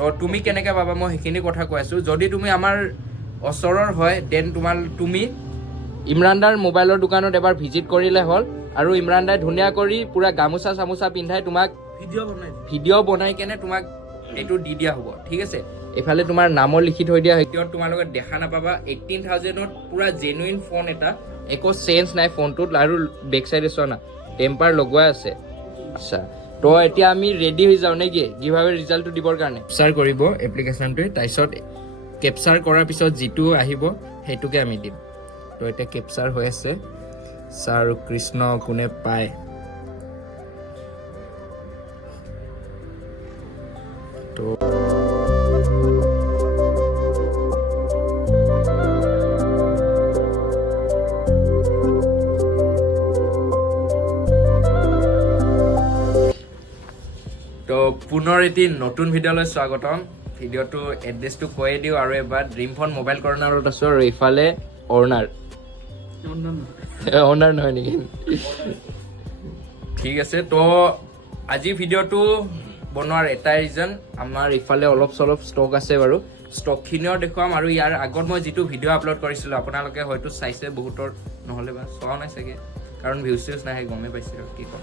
তো তুমি কেনেকৈ পাবা মই সেইখিনি কথা কৈ আছোঁ যদি তুমি আমাৰ ওচৰৰ হয় দেন তুমি ইমৰান দাৰ মোবাইলৰ দোকানত এবাৰ ভিজিট কৰিলে হ'ল আৰু ইমৰান দাই ধুনীয়া কৰি পুৰা গামোচা চামোচা পিন্ধাই তোমাক ভিডিঅ' বনাই কেনে তোমাক এইটো দি দিয়া হ'ব ঠিক আছে এইফালে তোমাৰ নামো লিখি থৈ দিয়া ভিডিঅ'ত তোমালোকে দেখা নাপাবা 18,000ত পুৰা জেনুইন ফোন এটা একো চেঞ্জ নাই ফোনটোত আৰু বেক চাইডে চোৱা না টেম্পাৰ লগোৱা আছে আচ্ছা তো এতিয়া আমি ৰেডি হৈ যাওঁ নেকি গিভআৱে ৰিজাল্টটো দিবৰ কাৰণে কেপচাৰ কৰিব এপ্লিকেশ্যনটোৱে তাৰপিছত কেপচাৰ কৰাৰ পিছত যিটো আহিব সেইটোকে আমি দিম তো এতিয়া কেপচাৰ হৈ আছে ছাৰ কৃষ্ণ কোনে পায় তো পুনৰ এটি নতুন ভিডিঅ'লৈ স্বাগতম ভিডিঅ'টো এড্ৰেছটো কৈয়ে দিওঁ আৰু এবাৰ ড্ৰিম ফোন মোবাইল কৰ্ণাৰত আছোঁ আৰু এইফালে অৰ্ণাৰ নহয় নেকি ঠিক আছে তো আজি ভিডিঅ'টো বনোৱাৰ এটাই ৰিজন আমাৰ ইফালে অলপ চলপ ষ্টক আছে বাৰু ষ্টকখিনিও দেখুৱাম আৰু ইয়াৰ আগত মই যিটো ভিডিঅ' আপলোড কৰিছিলোঁ আপোনালোকে হয়তো চাইছে বহুতৰ নহ'লে বা চোৱা নাই চাগে কাৰণ ভিউজ চিউজ নাহে গমেই পাইছে আৰু কি ক'ম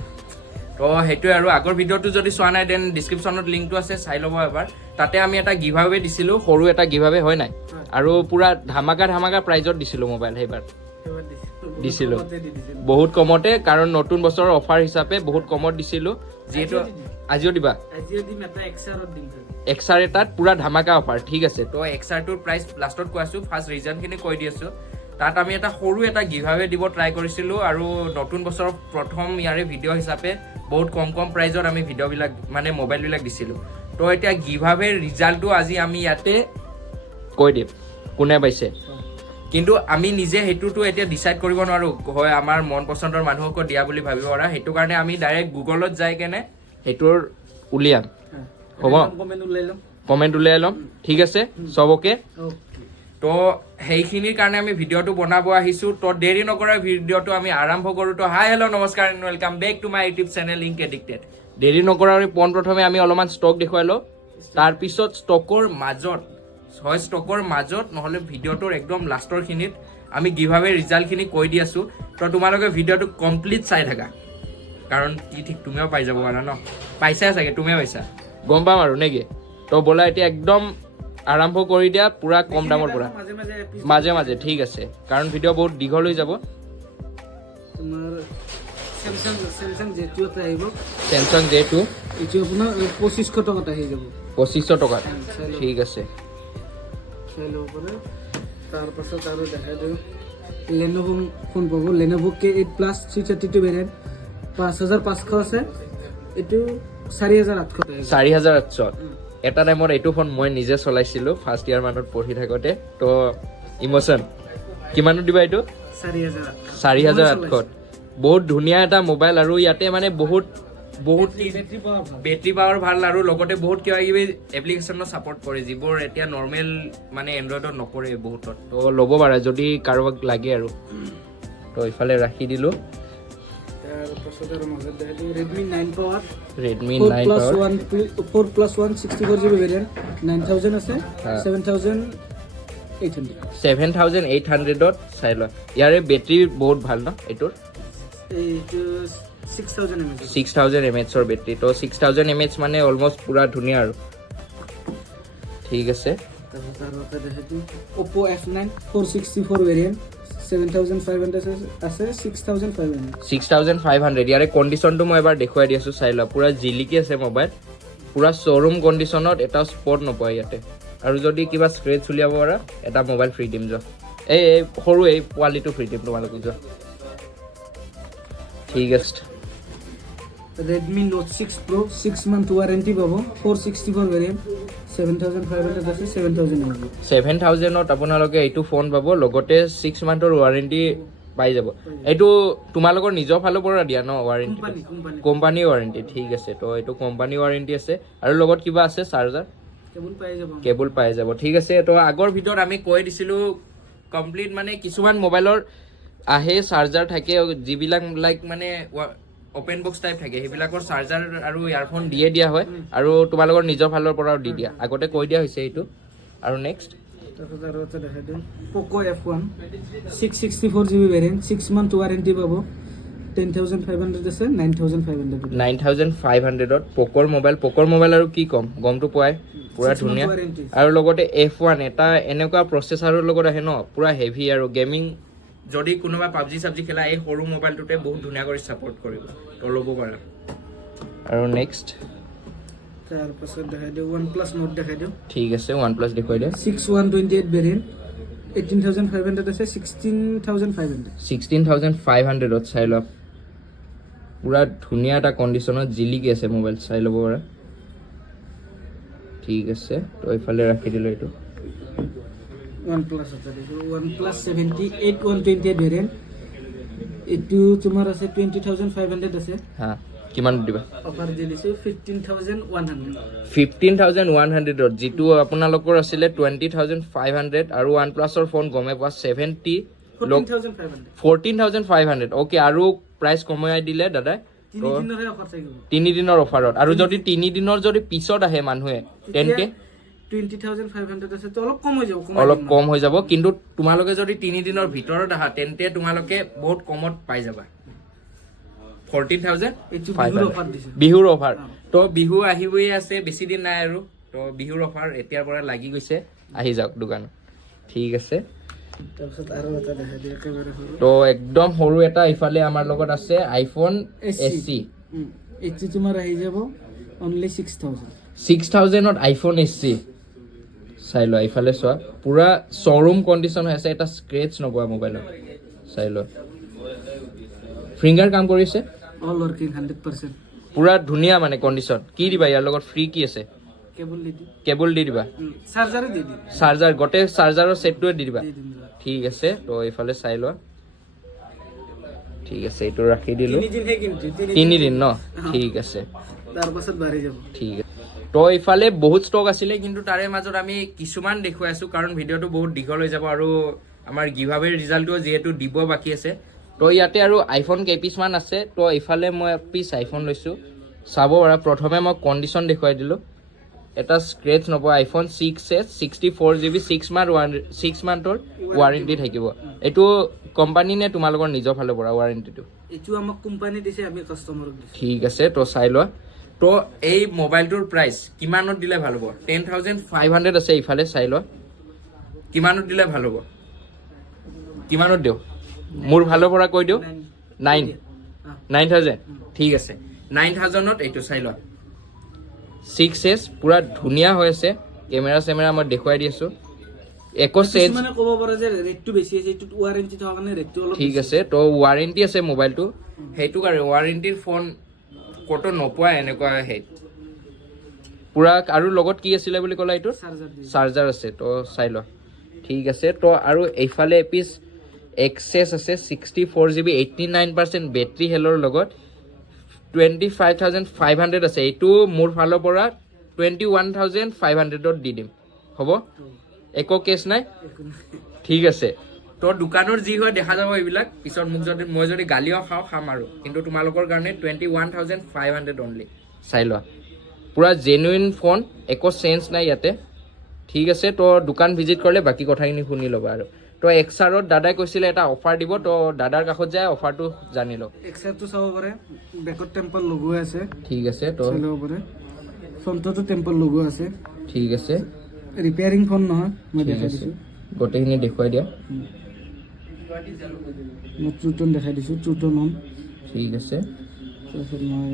তো সেইটোৱে আৰু আগৰ ভিডিঅ'টো যদি চোৱা নাই দেন ডিছক্ৰিপশ্যনত লিংকটো আছে চাই ল'ব এবাৰ তাতে আমি এটা গিভআৱে দিছিলোঁ সৰু এটা গিভআৱে হয় নাই আৰু পুৰা ধামাকা প্ৰাইজত দিছিলোঁ মোবাইল সেইবাৰ দিছিলোঁ বহুত কমতে কাৰণ নতুন বছৰৰ অফাৰ হিচাপে বহুত কমত দিছিলোঁ যিহেতু আজিও দিবা এক্সাৰ এটাত পুৰা ধামাকা অফাৰ ঠিক আছে তো এক্সাৰটোৰ প্ৰাইচ লাষ্টত কৈ আছোঁ ফাৰ্ষ্ট ৰিজনখিনি কৈ দি আছোঁ তাত আমি এটা সৰু এটা গিভআৱে দিব ট্ৰাই কৰিছিলোঁ আৰু নতুন বছৰৰ প্ৰথম ইয়াৰে ভিডিঅ' হিচাপে বহুত কম প্ৰাইজত আমি ভিডিঅ'বিলাক মানে মোবাইলবিলাক দিছিলোঁ তো এতিয়া গিভআৱেৰ ৰিজাল্টটো আজি আমি ইয়াতে কৈ দিম কোনে পাইছে কিন্তু আমি নিজে সেইটোতো এতিয়া ডিচাইড কৰিব নোৱাৰোঁ হয় আমাৰ মন পচন্দৰ মানুহকো দিয়া বুলি ভাবিব পাৰা সেইটো কাৰণে আমি ডাইৰেক্ট গুগলত যাই কেনে সেইটোৰ উলিয়াম হ'ব কমেণ্ট উলিয়াই ল'ম ঠিক আছে চবকে তো সেইখিনিৰ কাৰণে আমি ভিডিঅ'টো বনাব আহিছোঁ তো দেৰি নকৰা ভিডিঅ'টো আমি আৰম্ভ কৰোঁ তো হাই হেল্ল' নমস্কাৰ and welcome back to my YouTube channel ইনকাড্ডিক্টেড দেৰি নকৰা পোনপ্ৰথমে আমি অলপমান ষ্টক দেখুৱাই লওঁ তাৰপিছত ষ্টকৰ মাজত নহ'লে ভিডিঅ'টোৰ একদম লাষ্টৰখিনিত আমি গিভআৱে ৰিজাল্টখিনি কৈ দি আছোঁ তো তোমালোকে ভিডিঅ'টো কমপ্লিট চাই থাকা কাৰণ কি ঠিক তুমিও পাই যাব পাৰা ন পাইছাই চাগে তুমিও পাইছা গম পাম আৰু নেকি তো ব'লা এতিয়া একদম আৰম্ভ কৰি দিয়া পুৰা কম দামৰ পৰা মাজে ঠিক আছে কাৰণ ভিডিঅ' বহুত দীঘল হৈ যাব চেমচাং J2 এইটো আপোনাৰ 2500 টকাত আহি যাব 2500 টকাত ঠিক আছে তাৰপাছত আৰু দেখাই দিওঁ লেনোভো ফোন পাব লেনোভো K8 Plus 332 ভেৰিয়েণ্ট 5500 আছে এইটো 4800 এটা টাইমত এইটো ফোন মই নিজে চলাইছিলোঁ ফাৰ্ষ্ট ইয়াৰ মানত পঢ়ি থাকোঁতে তো ইমোশ্যন কিমানত দিবা এইটো 4800 বহুত ধুনীয়া এটা মোবাইল আৰু ইয়াতে মানে বহুত বেটাৰী পাৱাৰ ভাল আৰু লগতে বহুত কিবা কিবি এপ্লিকেশ্যনৰ ছাপৰ্ট কৰে যিবোৰ এতিয়া নৰ্মেল মানে এণ্ড্ৰইডত নকৰে বহুতত তো ল'ব পাৰা যদি কাৰোবাক লাগে আৰু তো ইফালে ৰাখি দিলোঁ Redmi 9 Power 4+1 64GB variant 9000 আছে 7800ত চাই লোৱা ইয়াৰে বেটাৰী বহুত ভাল ন এইটোৰ 6000 mAh বেটাৰী তো 6000 mAh মানে অলমোষ্ট পুৰা ধুনীয়া আৰু ঠিক আছে Oppo F9 464 variant 7500 আছে 6500 ইয়াৰে কণ্ডিশ্যনটো মই এবাৰ দেখুৱাই দি আছোঁ চাই লোৱা পুৰা জিলিকি আছে মোবাইল পুৰা শ্ব'ৰুম কণ্ডিশ্যনত এটা স্পট নোপোৱা ইয়াতে আৰু যদি কিবা স্ক্ৰেচ উলিয়াব পাৰা এটা মোবাইল ফ্ৰী দিম যোৱা এই সৰু এই পোৱালিটো ফ্ৰী দিম তোমালোকক যোৱা ঠিক আছে Redmi Note 6 Pro 6 month warranty পাব 464 variant 7500 আছে 7000ত আপোনালোকে এইটো ফোন পাব লগতে 6 মান্থৰ ৱাৰেণ্টি পাই যাব এইটো তোমালোকৰ নিজৰ ফালৰ পৰা দিয়া ন ৱাৰেণ্টি কোম্পানী ৱাৰেণ্টি ঠিক আছে তো এইটো কোম্পানী ৱাৰেণ্টি আছে আৰু লগত কিবা আছে চাৰ্জাৰ কেবল পাই যাব ঠিক আছে তো আগৰ ভিডিঅ'ত আমি কৈ দিছিলোঁ কমপ্লিট মানে কিছুমান মোবাইলৰ আহে চাৰ্জাৰ থাকে যিবিলাক লাইক মানে ওপেন বক্স টাইপ থাকে সেইবিলাকৰ চাৰ্জাৰ আৰু ইয়াৰফোন দিয়ে দিয়া হয় আৰু তোমালোকৰ নিজৰ ফালৰ পৰাও দি দিয়া আগতে কৈ দিয়া হৈছে এইটো আৰু নেক্সট তাৰপিছত আৰু এটা দেখাই দিওঁ Poco' F1 664GB variant 6 month warranty পাব 10,500 আছে 9,500 9,500ত প'কৰ মোবাইল আৰু কি ক'ম গমটো পোৱাই পুৰা ধুনীয়া আৰু লগতে F1 এটা এনেকুৱা প্ৰচেছৰৰ লগত আহে ন পুৰা হেভি আৰু গেমিং যদি কোনোবা পাবজি চাবজি খেলা এই সৰু মোবাইলটোতে বহুত ধুনীয়া কৰি ছাপোৰ্ট কৰিব তো ল'ব পাৰা আৰু নেক্সট তাৰপাছত দেখাই দিওঁ OnePlus Note দেখাই দিওঁ ঠিক আছে OnePlus দেখুৱাই দিয়া 6128 ভেৰিয়েণ্ট 18,500 আছে 16,500ত চাই লওক পুৰা ধুনীয়া এটা কণ্ডিশ্যনত জিলিকি আছে মোবাইল চাই ল'ব পাৰা ঠিক আছে তো এইফালে ৰাখি দিলোঁ এইটো OnePlus আছে OnePlus 78 128 ভেৰিয়েণ্ট এইটো তোমাৰ আছে 20,500 আছে হা কিমান দিবা অফাৰ দি দিছোঁ 15,100 15,100ত যিটো আপোনালোকৰ আছিলে 20,500 আৰু OnePlus-ৰ ফোন গমে পোৱা 14,500 অ'কে আৰু প্ৰাইচ কমাই দিলে দাদাই 3 দিনৰ অফাৰত আৰু যদি 3 দিনৰ যদি পিছত আহে মানুহে তেন্তে 20,500 আছে তো অলপ কম হৈ যাব অলপ কম হৈ যাব কিন্তু তোমালোকে যদি 3 দিনৰ ভিতৰত আহা তেন্তে তোমালোকে বহুত কমত পাই যাবা 14,500 বিহুৰ অফাৰ তো বিহু আহিবই আছে বেছি দিন নাই আৰু তো বিহুৰ অফাৰ এতিয়াৰ পৰা লাগি গৈছে আহি যাওক দোকানত ঠিক আছে তাৰপিছত আৰু এটা দেখাই দিওঁ একেবাৰে সৰু তো একদম সৰু এটা ইফালে আমাৰ লগত আছে আইফোন SC এইটো তোমাৰ আহি যাব অনলি 6,000ত আইফোন SC চাই লোৱা ইফালে চোৱা পুৰা শ্ব'ৰুম কণ্ডিশ্যন হৈ আছে এটা স্ক্ৰেচ নপোৱা মোবাইলত চাই লোৱা ফিংগাৰ কাম কৰিছে অল ৱৰ্কিং 100% পুৰা ধুনীয়া মানে কণ্ডিশ্যন কি দিবা ইয়াৰ লগত ফ্ৰী কি আছে কেবল দি দিবা চাৰ্জাৰ গোটেই চাৰ্জাৰৰ ছেটটোৱে দি দিবা ঠিক আছে তো এইফালে চাই লোৱা ঠিক আছে এইটো ৰাখি দিলোঁ 3 দিন ন ঠিক আছে তাৰপাছত বাঢ়ি যাব ঠিক আছে তো এইফালে বহুত ষ্টক আছিলে কিন্তু তাৰে মাজত আমি কিছুমান দেখুৱাই আছোঁ কাৰণ ভিডিঅ'টো বহুত দীঘল হৈ যাব আৰু আমাৰ গিভআৱেৰ ৰিজাল্টটো যিহেতু দিব বাকী আছে তো ইয়াতে আৰু আইফোন কেইপিছমান আছে তো এইফালে মই পিছ আইফোন লৈছোঁ চাব পাৰা প্ৰথমে মই কণ্ডিশ্যন দেখুৱাই দিলোঁ এটা স্ক্ৰেচ নপোৱা আইফোন 6s 64GB 6 মান্থৰ ৱাৰেণ্টি থাকিব এইটো কোম্পানী নে তোমালোকৰ নিজৰ ফালৰ পৰা ৱাৰেণ্টিটো এইটো আমাক কোম্পানী দিছে আমি কাষ্টমাৰক দিছোঁ ঠিক আছে তো চাই লোৱা তো এই মোবাইলটোৰ প্ৰাইচ কিমানত দিলে ভাল হ'ব 10,500 আছে ইফালে চাই লোৱা কিমানত দিলে ভাল হ'ব কিমানত দিওঁ মোৰ ফালৰ পৰা কৈ দিওঁ 9,000 ঠিক আছে 9,000ত এইটো চাই লোৱা 6s পুৰা ধুনীয়া হৈ আছে কেমেৰা মই দেখুৱাই দি আছোঁ একো চেঞ্জ মানে ক'ব পাৰে যে ৰেটটো বেছি আছে এইটো ৱাৰেণ্টি থকা কাৰণে ৰেটটো অলপ ঠিক আছে তো ৱাৰেণ্টি আছে মোবাইলটো সেইটো কাৰণে ৱাৰেণ্টিৰ ফোন ক'তো নোপোৱা এনেকুৱা হেড পুৰা আৰু লগত কি আছিলে বুলি ক'লা এইটো চাৰ্জাৰ আছে তো চাই লোৱা ঠিক আছে তো আৰু এইফালে এপিচ এক্সেছ আছে 64GB 89% বেটাৰী হেলৰ লগত 25,500 আছে এইটো মোৰ ফালৰ পৰা 21,500ত দি দিম হ'ব একো কেছ নাই ঠিক আছে তো দোকানৰ যি হয় দেখা যাব এইবিলাক পিছত মোক যদি মই যদি গালিও খাম আৰু কিন্তু তোমালোকৰ কাৰণে 21,500 অনলি চাই লোৱা পুৰা জেনুইন ফোন একো চেঞ্জ নাই ইয়াতে ঠিক আছে তো দোকান ভিজিট কৰিলে বাকী কথাখিনি শুনি ল'বা আৰু তো এক্সাৰত দাদাই কৈছিলে এটা অফাৰ দিব তো দাদাৰ কাষত যায় অফাৰটো জানি লওক এক্সাৰটো চাব পাৰে বেকত টেম্পল লগোৱা আছে ঠিক আছে তো চাব পাৰে ফ্ৰণ্টতো টেম্পল লগোৱা আছে ঠিক আছে ৰিপেয়াৰিং ফোন নহয় মই দেখাই দিছোঁ গোটেইখিনি দেখুৱাই দিয়া মই ট্ৰুটন দেখাই দিছোঁ ট্ৰুটন অন ঠিক আছে তাৰপিছত মই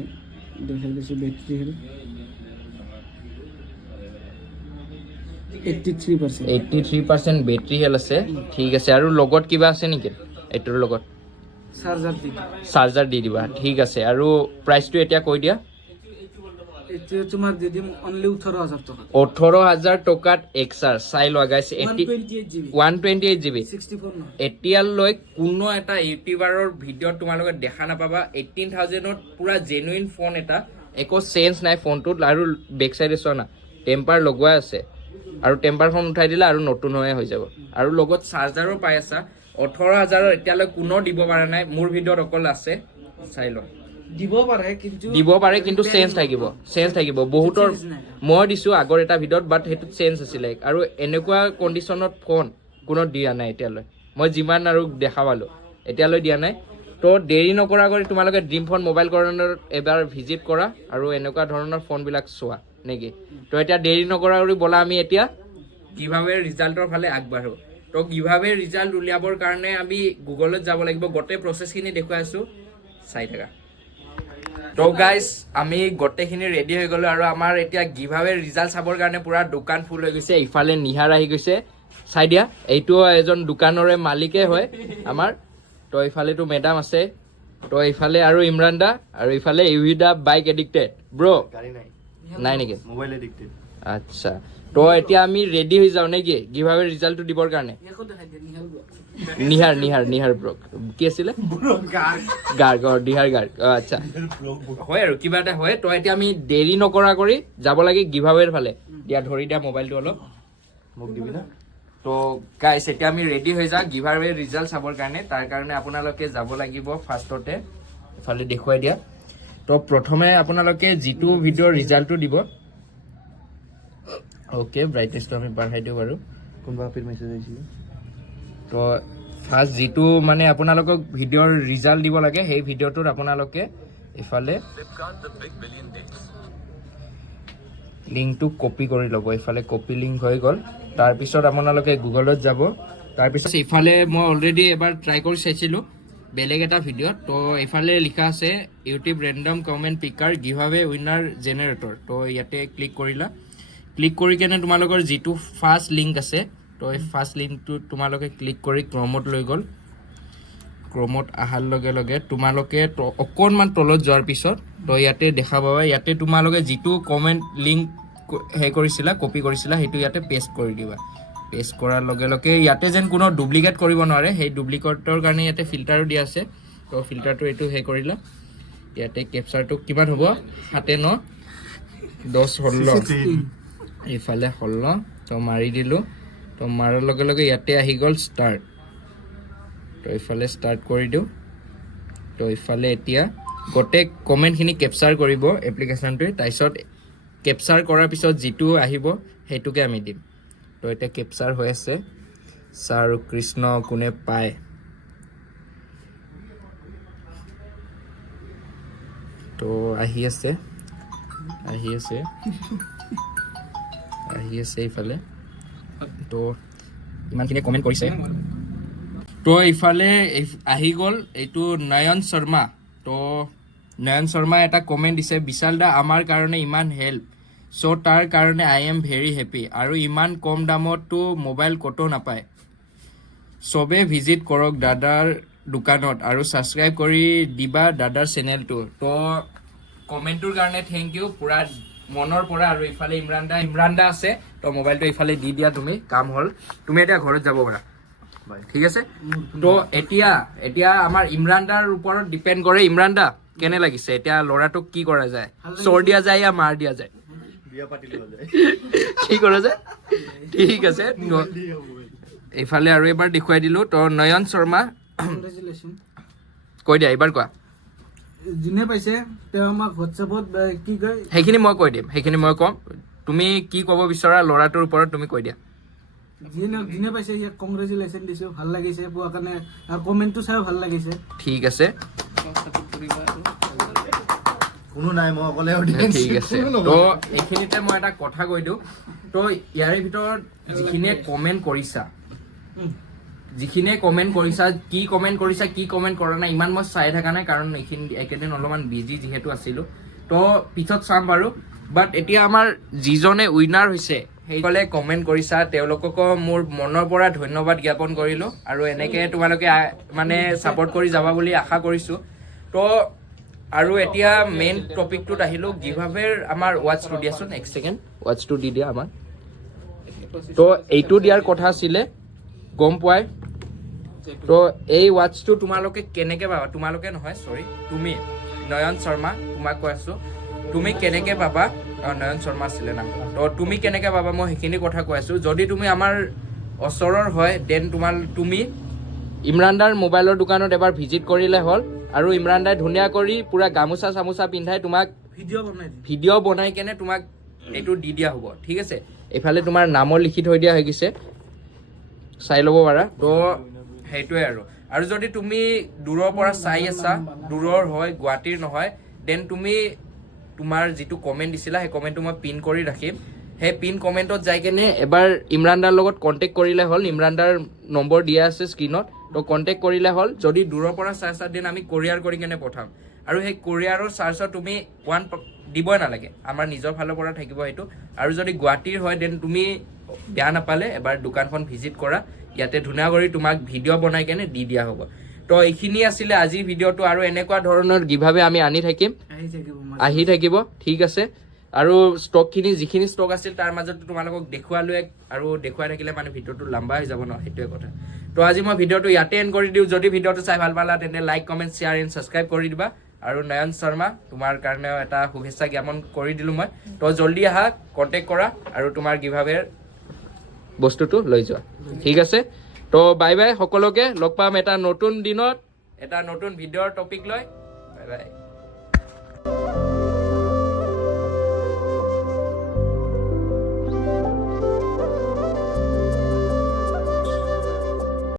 দেখাই দিছোঁ বেটাৰী হেল 83% বেটাৰী হেল আছে ঠিক আছে আৰু লগত কিবা আছে নেকি এইটোৰ লগত চাৰ্জাৰ দি দিবা ঠিক আছে আৰু প্ৰাইচটো এতিয়া কৈ দিয়া এতিয়া তোমাৰ দি দিম অনলি 18,000 টকা 18,000 টকাত এক্সাৰ চাই লোৱা গাইছ 128GB 64 নহয় এতিয়ালৈ কোনো এটা ইউটিউবাৰৰ ভিডিঅ'ত তোমালোকে দেখা নাপাবা 18,000ত পুৰা জেনুইন ফোন এটা একো চেঞ্জ নাই ফোনটোত আৰু বেক চাইডে চোৱা না টেম্পাৰ লগোৱা আছে আৰু টেম্পাৰখন উঠাই দিলে আৰু নতুন হৈ যাব আৰু লগত চাৰ্জাৰো পাই আছা 18,000ৰ এতিয়ালৈ কোনো দিব পৰা নাই মোৰ ভিডিঅ'ত অকল আছে চাই লোৱা দিব পাৰে কিন্তু চেঞ্জ থাকিব বহুতৰ মই দিছো আগৰ এটা ভিডিঅ'ত বাট সেইটো চেঞ্জ আছিলে আৰু এনেকুৱা কণ্ডিশ্যনত ফোন কোনো দিয়া নাই এতিয়ালৈ মই যিমান আৰু দেখা পালো এতিয়ালৈ দিয়া নাই তো দেৰি নকৰা কৰি তোমালোকে ড্ৰিম ফোন মোবাইল কৰ্ণাৰত এবাৰ ভিজিট কৰা আৰু এনেকুৱা ধৰণৰ ফোনবিলাক চোৱা নেকি তো এতিয়া দেৰি নকৰা কৰি বলা আমি এতিয়া গিভআৱে ৰিজাল্টৰ ফালে আগবাঢ়ো তো গিভআৱে ৰিজাল্ট উলিয়াবৰ কাৰণে আমি গুগলত যাব লাগিব গোটেই প্ৰচেছখিনি দেখুৱাই আছো চাই থাকা তো গাইজ আমি গোটেইখিনি ৰেডি হৈ গ'লো আৰু আমাৰ এতিয়া গিভআৱে ৰিজাল্ট চাবৰ কাৰণে পুৰা দোকান ফুল হৈ গৈছে ইফালে নিহাৰ আহি গৈছে চাই দিয়া এইটো এজন দোকানৰে মালিকে হয় আমাৰ তো ইফালেতো মেডাম আছে তো ইফালে আৰু ইমৰান দা আৰু ইফালে ইউহিদা বাইক এডিক্টেড ব্ৰ নাই নেকি মোবাইল এডিক্টেড আচ্ছা তো এতিয়া আমি ৰেডি হৈ যাওঁ নেকি গিভআৱে ৰিজাল্টটো দিবৰ কাৰণে নিহাৰ ব্ৰক কি আছিলে গাৰ্গ নিহাৰ গাৰ্গ আচ্ছা হয় আৰু কিবা এটা হয় তো এতিয়া আমি দেৰি নকৰা কৰি যাব লাগে গিভআৱেৰ ফালে দিয়া ধৰি দিয়া মোবাইলটো অলপ মোক দিবি না তো গাইছ এতিয়া আমি ৰেডি হৈ যাওঁ গিভআৱে ৰিজাল্ট চাবৰ কাৰণে তাৰ কাৰণে আপোনালোকে যাব লাগিব ফাৰ্ষ্টতে এফালে দেখুৱাই দিয়া তো প্ৰথমে আপোনালোকে যিটো ভিডিঅ'ৰ ৰিজাল্টটো দিব ওকে ব্ৰাইটনেছটো আমি বঢ়াই দিওঁ বাৰু কোনবা আপীৰ মেছেজ আহিছিল তো ফাৰ্ষ্ট যিটো মানে আপোনালোকক ভিডিঅ'ৰ ৰিজাল্ট দিব লাগে সেই ভিডিঅ'টোত আপোনালোকে ইফালে লিংকটো কপি কৰি ল'ব ইফালে কপি লিংক হৈ গ'ল তাৰপিছত আপোনালোকে গুগলত যাব তাৰপিছত ইফালে মই অলৰেডি এবাৰ ট্ৰাই কৰি চাইছিলোঁ বেলেগ এটা ভিডিঅ'ত তো ইফালে লিখা আছে YouTube random comment picker giveaway winner generator তো ইয়াতে ক্লিক কৰিলা ক্লিক কৰি কেনে তোমালোকৰ যিটো ফাৰ্ষ্ট লিংক আছে তো এই ফাৰ্ষ্ট লিংকটো তোমালোকে ক্লিক কৰি ক্ৰমত লৈ গ'ল ক্ৰমত অহাৰ লগে লগে তোমালোকে অকণমান তলত যোৱাৰ পিছত তো ইয়াতে দেখা পাবা ইয়াতে তোমালোকে যিটো কমেণ্ট লিংক কৰিছিলা কপি কৰিছিলা সেইটো ইয়াতে পেষ্ট কৰি দিবা পেষ্ট কৰাৰ লগে লগে ইয়াতে যেন কোনো ডুপ্লিকেট কৰিব নোৱাৰে সেই ডুপ্লিকেটৰ কাৰণে ইয়াতে ফিল্টাৰো দিয়া আছে তো ফিল্টাৰটো এইটো কৰিলা ইয়াতে কেপচাৰটো কিমান হ'ব 7 9 10 16 এইফালে 16 তো মাৰি দিলোঁ তো মাৰাৰ লগে লগে ইয়াতে আহি গ'ল ষ্টাৰ্ট তো এইফালে ষ্টাৰ্ট কৰি দিওঁ তো এইফালে এতিয়া গোটেই কমেণ্টখিনি কেপচাৰ কৰিব এপ্লিকেশ্যনটোৱে তাৰপিছত কেপচাৰ কৰাৰ পিছত যিটো আহিব সেইটোকে আমি দিম তো এতিয়া কেপচাৰ হৈ আছে ছাৰ কৃষ্ণ কোনে পায় তো আহি আছে ইফালে তো ইমানখিনি কমেণ্ট কৰিছে তো ইফালে আহি গ'ল এইটো নয়ন শৰ্মা তো নয়ন শৰ্মা এটা কমেণ্ট দিছে বিশাল দা আমাৰ কাৰণে ইমান হেল্প চ' তাৰ কাৰণে আই এম ভেৰি হেপী আৰু ইমান কম দামতো মোবাইল ক'তো নাপায় চবে ভিজিট কৰক দাদাৰ দোকানত আৰু ছাবস্ক্ৰাইব কৰি দিবা দাদাৰ চেনেলটো তো কমেণ্টটোৰ কাৰণে থেংক ইউ পুৰা মনৰ পৰা আৰু ইফালে ইমৰান দা আছে তো মোবাইলটো ইফালে দি দিয়া তুমি কাম হ'ল তুমি এতিয়া ঘৰত যাব পাৰা ঠিক আছে তো এতিয়া আমাৰ ইমৰান দাৰ ওপৰত ডিপেণ্ড কৰে ইমৰান দা কেনে লাগিছে এতিয়া ল'ৰাটোক কি কৰা যায় চোৰ দিয়া যায় या মাৰ দিয়া যায় বিয়া পাতি লোৱা যায় কি কৰা যায় ঠিক আছে এইফালে আৰু এবাৰ দেখুৱাই দিলোঁ তো নয়ন শৰ্মা কৈ দিয়া এইবাৰ কোৱা যোনে পাইছে তেওঁ আমাক হোৱাটছএপত কি কয় সেইখিনি মই কৈ দিম সেইখিনি মই ক'ম তুমি কি ক'ব বিচৰা ল'ৰাটোৰ ওপৰত তুমি কৈ দিয়া যোনে পাইছে ইয়াক কংগ্ৰেচুলেশ্যন দিছোঁ ভাল লাগিছে পোৱা কাৰণে আৰু কমেণ্টটো চাই ভাল লাগিছে ঠিক আছে কোনো নাই মই অকলে ঠিক আছে তো এইখিনিতে মই এটা কথা কৈ দিওঁ তো ইয়াৰে ভিতৰত যিখিনিয়ে কমেণ্ট কৰিছা কি কমেণ্ট কৰা নাই ইমান মই চাই থকা নাই কাৰণ এইকেইদিন অলপমান বিজি যিহেতু আছিলোঁ তো পিছত চাম বাৰু বাট এতিয়া আমাৰ যিজনে উইনাৰ হৈছে সেইসকলে কমেণ্ট কৰিছা তেওঁলোককো মোৰ মনৰ পৰা ধন্যবাদ জ্ঞাপন কৰিলোঁ আৰু এনেকৈ তোমালোকে মানে ছাপোৰ্ট কৰি যাবা বুলি আশা কৰিছোঁ তো আৰু এতিয়া মেইন টপিকটোত আহিলোঁ গিভআৱেৰ আমাৰ ৱাটছটো দিয়াচোন এক ছেকেণ্ড ৱাটছটো দি দিয়া আমাক তো এইটো দিয়াৰ কথা আছিলে গম পোৱাই তো এই ৱাটছটো তোমালোকে কেনেকৈ পাবা তোমালোকে নহয় চৰি তুমি নয়ন শৰ্মা তোমাক কৈ আছোঁ তুমি কেনেকৈ পাবা নয়ন শৰ্মা আছিলে নাম তো তুমি কেনেকৈ পাবা মই সেইখিনি কথা কৈ আছোঁ যদি তুমি আমাৰ ওচৰৰ হয় দেন তুমি ইমৰান দাৰ মোবাইলৰ দোকানত এবাৰ ভিজিট কৰিলে হ'ল আৰু ইমৰান দাই ধুনীয়া কৰি পুৰা গামোচা চামোচা পিন্ধাই তোমাক ভিডিঅ' বনাই কেনে তোমাক এইটো দি দিয়া হ'ব ঠিক আছে এইফালে তোমাৰ নামৰ লিখি থৈ দিয়া হৈ গৈছে চাই ল'ব পাৰা তো সেইটোৱে আৰু যদি তুমি দূৰৰ পৰা চাই আছা দূৰৰ হয় গুৱাহাটীৰ নহয় দেন তুমি তোমাৰ যিটো কমেণ্ট দিছিলা সেই কমেণ্টটো মই পিন কৰি ৰাখিম সেই পিন কমেণ্টত যাই কেনে এবাৰ ইমৰান দাৰ লগত কণ্টেক্ট কৰিলে হ'ল ইমৰান দাৰ নম্বৰ দিয়া আছে স্ক্ৰীণত তো কণ্টেক্ট কৰিলে হ'ল যদি দূৰৰ পৰা চাই আছা দেন আমি কোৰিয়াৰ কৰি কেনে পঠাম আৰু সেই কোৰিয়াৰৰ চাৰ্জত তুমি দিবই নালাগে আমাৰ নিজৰ ফালৰ পৰা থাকিব সেইটো আৰু যদি গুৱাহাটীৰ হয় দেন তুমি বেয়া নাপালে এবাৰ দোকানখন ভিজিট কৰা ইয়াতে ধুনীয়া কৰি তোমাক ভিডিঅ' বনাই কেনে দি দিয়া হ'ব তো এইখিনি আছিলে আজিৰ ভিডিঅ'টো আৰু এনেকুৱা ধৰণৰ গিভাৱে আমি আনি থাকিম আহি থাকিব ঠিক আছে আৰু ষ্টকখিনি যিখিনি ষ্টক আছিল তাৰ মাজত তোমালোকক দেখুৱালোৱে আৰু দেখুৱাই থাকিলে মানে ভিডিঅ'টো লম্বা হৈ যাব ন সেইটোৱে কথা তো আজি মই ভিডিঅ'টো ইয়াতে এণ্ড কৰি দিওঁ যদি ভিডিঅ'টো চাই ভাল পালা তেন্তে like comment share and subscribe কৰি দিবা আৰু নয়ন শৰ্মা তোমাৰ কাৰণেও এটা শুভেচ্ছা জ্ঞাপন কৰি দিলোঁ মই তো জল্দি আহা কণ্টেক্ট কৰা আৰু তোমাৰ গিভাৱেৰ বস্তুটো লৈ যোৱা ঠিক আছে তো বাই বাই সকলোকে লগ পাম এটা নতুন দিনত এটা নতুন ভিডিঅ'ৰ টপিক লৈ বাই বাই